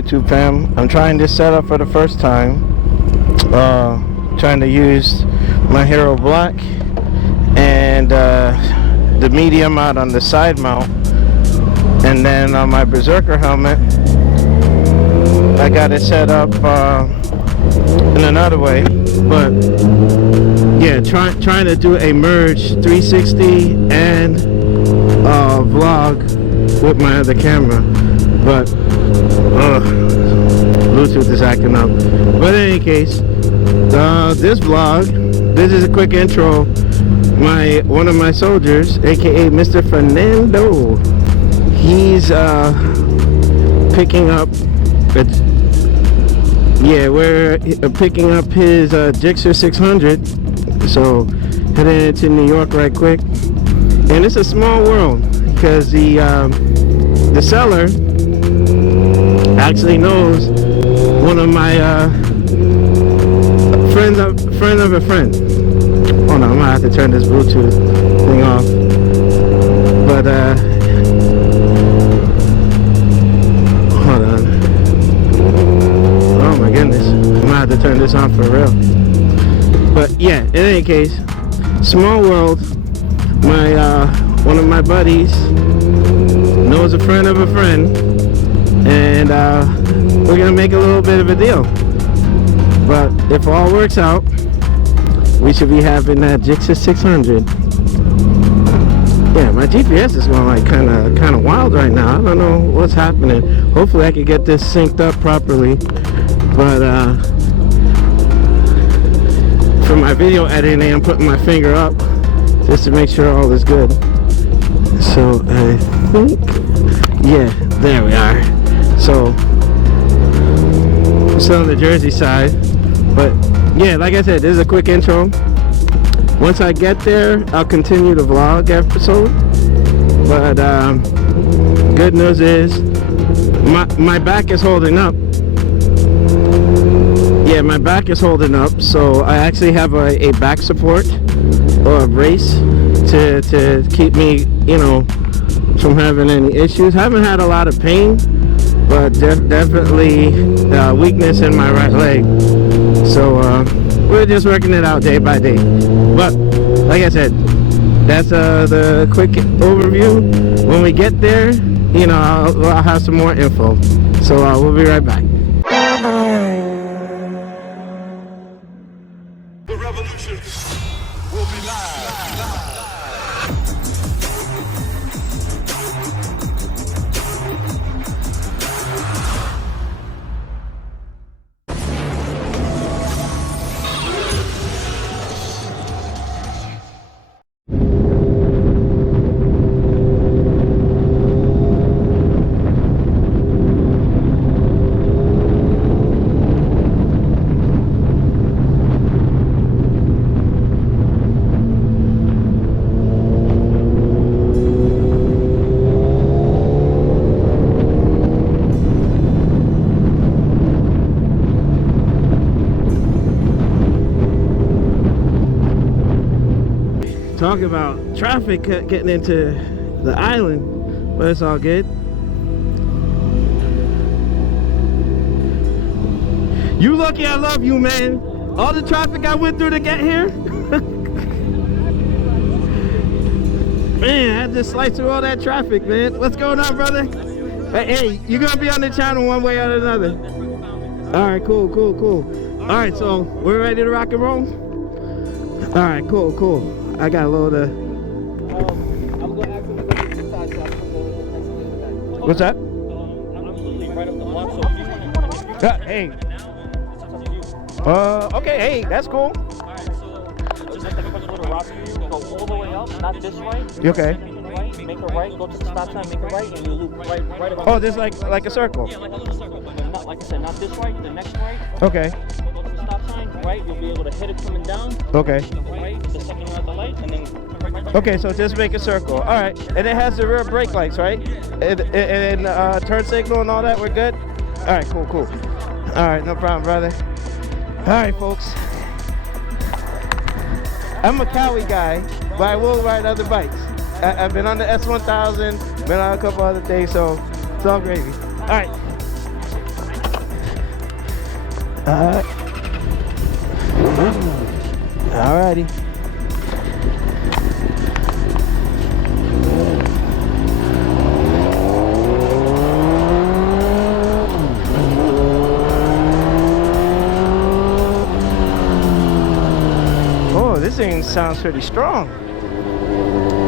YouTube fam. I'm trying this setup for the first time. Trying to use my Hero Black and the medium out on the side mount, and then on my Berserker helmet I got it set up in another way. But yeah, trying to do a merge 360 and vlog with my other camera, but Bluetooth is acting up. But in any case, this vlog, this is a quick intro. One of my soldiers, aka Mr. Fernando, he's picking up we're picking up his ZXP 600, so heading into New York right quick. And it's a small world because the seller actually knows one of my friend of a friend. Hold on, I'm gonna have to turn this Bluetooth thing off. But hold on. Oh my goodness, I'm gonna have to turn this on for real. But yeah, in any case, small world. My one of my buddies knows a friend of a friend, and we're gonna make a little bit of a deal. But if all works out, we should be having that ZXP 600. Yeah, my GPS is going like kind of wild right now. I don't know what's happening. Hopefully I can get this synced up properly. But for my video editing, I'm putting my finger up just to make sure all is good. So I think, yeah, there we are. So I'm still on the Jersey side, but yeah, like I said, this is a quick intro. Once I get there, I'll continue the vlog episode. But good news is my back is holding up. Yeah, my back is holding up, so I actually have a back support or a brace to keep me, you know, from having any issues. Haven't had a lot of pain, but definitely weakness in my right leg. So we're just working it out day by day. But like I said, that's the quick overview. When we get there, you know, I'll have some more info. So we'll be right back. The revolution will be live. Talk about traffic getting into the island, but it's all good. You lucky I love you, man. All the traffic I went through to get here. Man, I had to slice through all that traffic, man. What's going on, brother? Hey, you're gonna be on the channel one way or another. All right, cool. All right, so we're ready to rock and roll. All right, cool. I got a load of. I'm going to ask them to go to the side so I can go next to the back. What's that? I'm literally right up the block, so if you want to Hey. now, it's up to you. Okay, hey, that's cool. Alright, so just like the little rock for you, go all the way up, not this way. You okay? Make a right, go to the stop sign, make a right, and you loop right around. Oh, there's like a circle. Yeah, like a little circle, but not, like I said, not this right, the next right. Okay. Go to the stop sign, right, you'll be able to hit it coming down. Okay. Right, the second you're at the light, and then right. Okay, so just make a circle. All right, and it has the rear brake lights, right? And turn signal and all that. We're good. All right, cool. All right, no problem, brother. All right, folks. I'm a Cowie guy, but I will ride other bikes. I've been on the S1000, been on a couple other things, so it's all gravy. All right. Alright. Alrighty. Oh, this thing sounds pretty strong.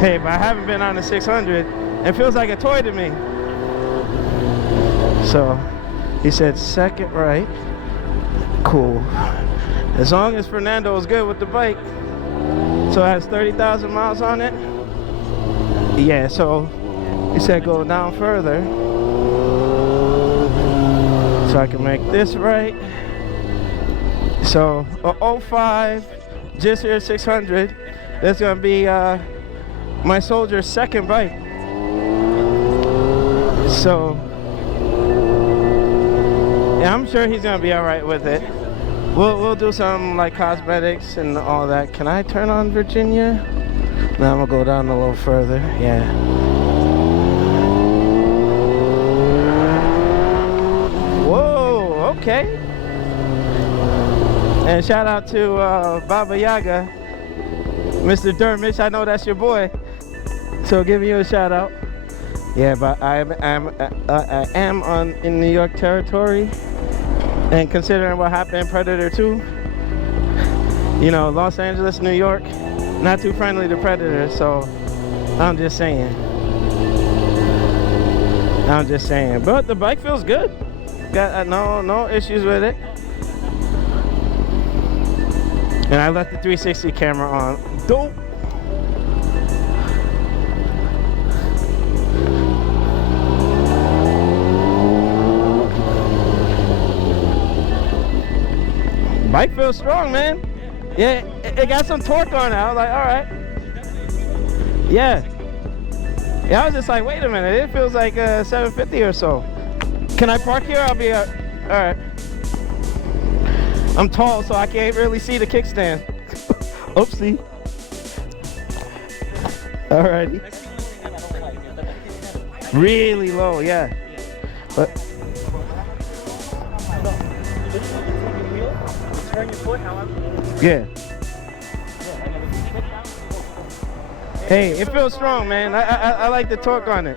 Hey, but I haven't been on the 600. It feels like a toy to me. So, he said second right. Cool. As long as Fernando is good with the bike. So it has 30,000 miles on it. Yeah, so he said go down further. So I can make this right. So, a 05, just here 600. That's gonna be my soldier's second bike. So, yeah, I'm sure he's gonna be all right with it. We'll do some like cosmetics and all that. Can I turn on Virginia? Now I'm gonna go down a little further. Yeah. Whoa. Okay. And shout out to Baba Yaga, Mr. Dermish. I know that's your boy. So giving you a shout out. Yeah, but I am in New York territory, and considering what happened in Predator 2, you know, Los Angeles, New York, not too friendly to Predator. So I'm just saying. But the bike feels good. Got no issues with it. And I left the 360 camera on. Dope. Bike feels strong, man. Yeah, it got some torque on it. I was like, all right. Yeah. Yeah, I was just like, wait a minute. It feels like 750 or so. Can I park here? I'll be all right. I'm tall, so I can't really see the kickstand. Oopsie. Alrighty. Really low, yeah. But yeah. Hey, it feels strong, man. I like the torque on it.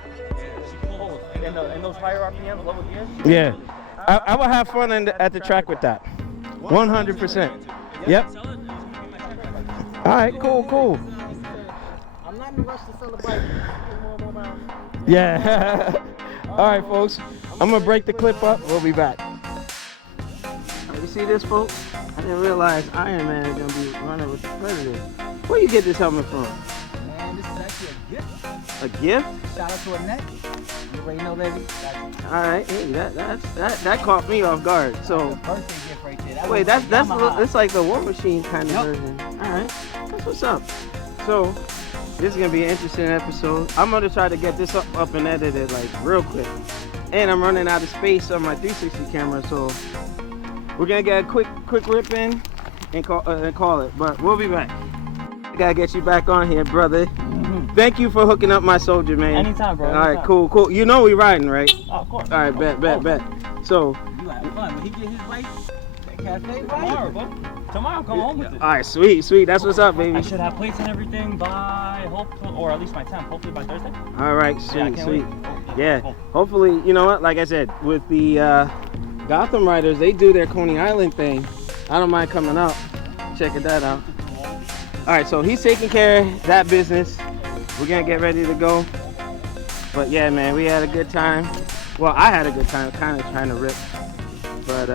And those higher RPMs, lower gears? Yeah. I will have fun at the track with that. 100%. Yep. All right, cool. I'm not in a rush to sell the bike. Yeah. All right, folks. I'm going to break the clip up. We'll be back. You see this, folks? I didn't realize Ironman is going to be running with the Predator. Where you get this helmet from? Man, this is actually a gift. A gift? Shout out to Annette. You already know, baby. All right. Hey, that caught me off guard. So. Birthday gift right there. Wait, that's like the War Machine kind of version. All right. That's what's up. So, this is going to be an interesting episode. I'm going to try to get this up and edited like real quick. And I'm running out of space on my 360 camera, so we're going to get a quick rip in and call it. But we'll be back. I got to get you back on here, brother. Thank you for hooking up my soldier, man. Anytime, bro. All right, cool. You know we riding, right? Oh, of course. All right, bet. So, you having fun. When he get his bike, that cafe tomorrow, bro. Tomorrow, come home with it. all right, sweet. That's what's up, baby. I should have plates and everything by or at least my temp, hopefully by Thursday. All right, sweet. Wait. Yeah, Cool. hopefully, you know what? Like I said, with the Gotham Riders, they do their Coney Island thing. I don't mind coming out, checking that out. All right, so he's taking care of that business. We're gonna get ready to go. But yeah, man, we had a good time. Well, I had a good time, kind of trying to rip. But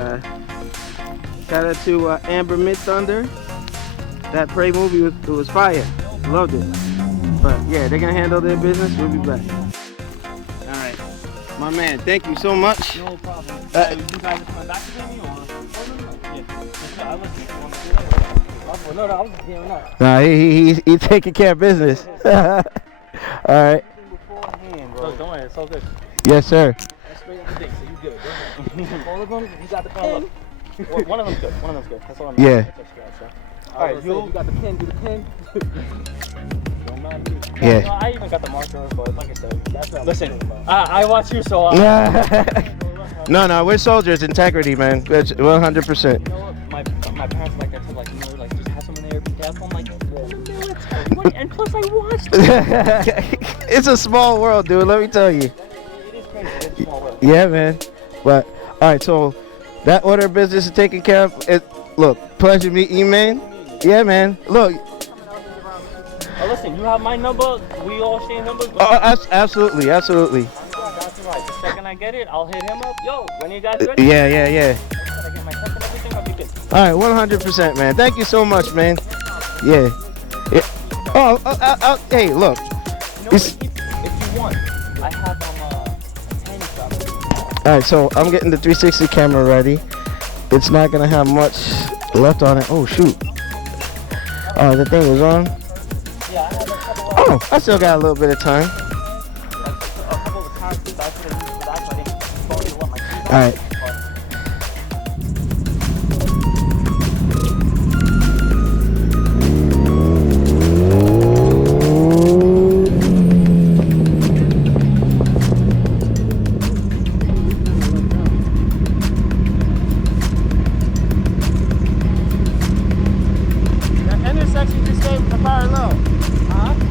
shout out to Amber Mid Thunder. That Prey movie was fire. Loved it. But yeah, they're gonna handle their business. We'll be back. All right, my man. Thank you so much. No problem. You guys are coming back to me or? Oh, no. Yeah. I was just want to do that. No, I was just hearing that. Nah, he's taking care of business. All right. Don't worry, it's all good. Yes, sir. That's straight up the dick, so you good. All of them? You got the Oh, pen. look. One of them's good. That's all I'm Yeah. All right, you got the pen. Do the pen. Don't mind me. Yeah. No, I even got the marker, but like I said, That's what listen, I'm about. I watch you, so Yeah. No, we're soldiers. Integrity, man. That's 100%. You know what? My parents like I said, like, you know, like just have someone there be careful. I'm like, whoa, military. And plus I watched it. It's a small world, dude. Let me tell you. It is crazy. It's a small world. Yeah, man. But all right, so that order of business is taken care of. Look, pleasure meeting you, man. Yeah, man. Look. Oh, listen, you have my number. We all share numbers. Oh, absolutely. That's right. The second I get it, I'll hit him up. Yo, when you guys ready? Yeah. I get my text and everything. I'll be good. All right, 100%, man. Thank you so much, man. Yeah. Oh, hey, look. You know what? If you want, I have a tiny shop. All right, so I'm getting the 360 camera ready. It's not gonna have much left on it. Oh shoot. Oh, the thing was on. Yeah, I have a couple of Oh, I still got a little bit of time. characters I could have used for that, so I didn't tell you what my keys are. All right. Intersection, just stay parallel.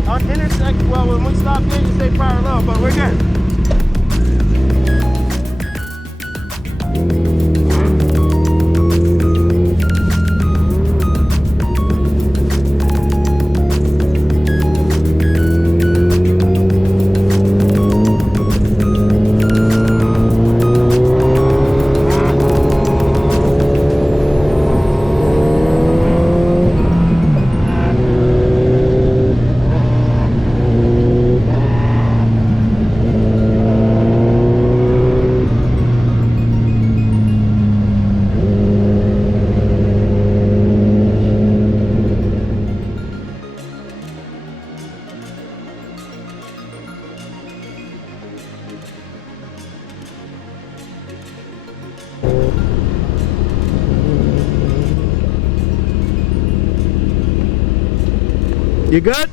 On intersection, well, when we stop here, you stay parallel, but we're good. You good?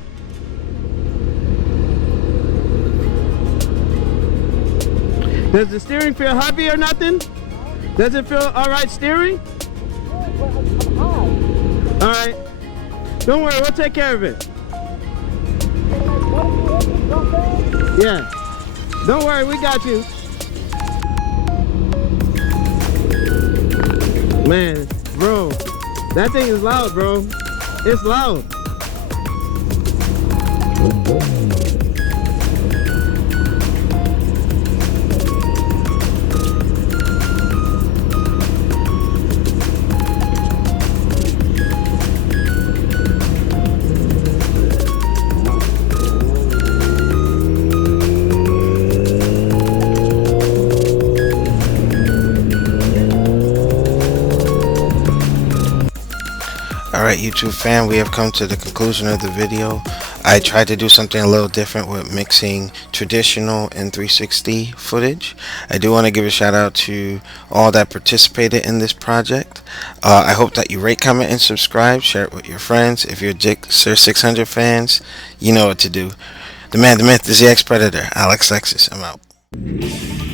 Does the steering feel heavy or nothing? Does it feel all right steering? All right. Don't worry, we'll take care of it. Yeah. Don't worry, we got you. Man, bro, that thing is loud, bro. It's loud. Alright, YouTube fam, we have come to the conclusion of the video. I tried to do something a little different with mixing traditional and 360 footage. I do want to give a shout out to all that participated in this project. I hope that you rate, comment, and subscribe. Share it with your friends. If you're Sir 600 fans, you know what to do. The man, the myth, the ZX Predator, Alex Lexus. I'm out.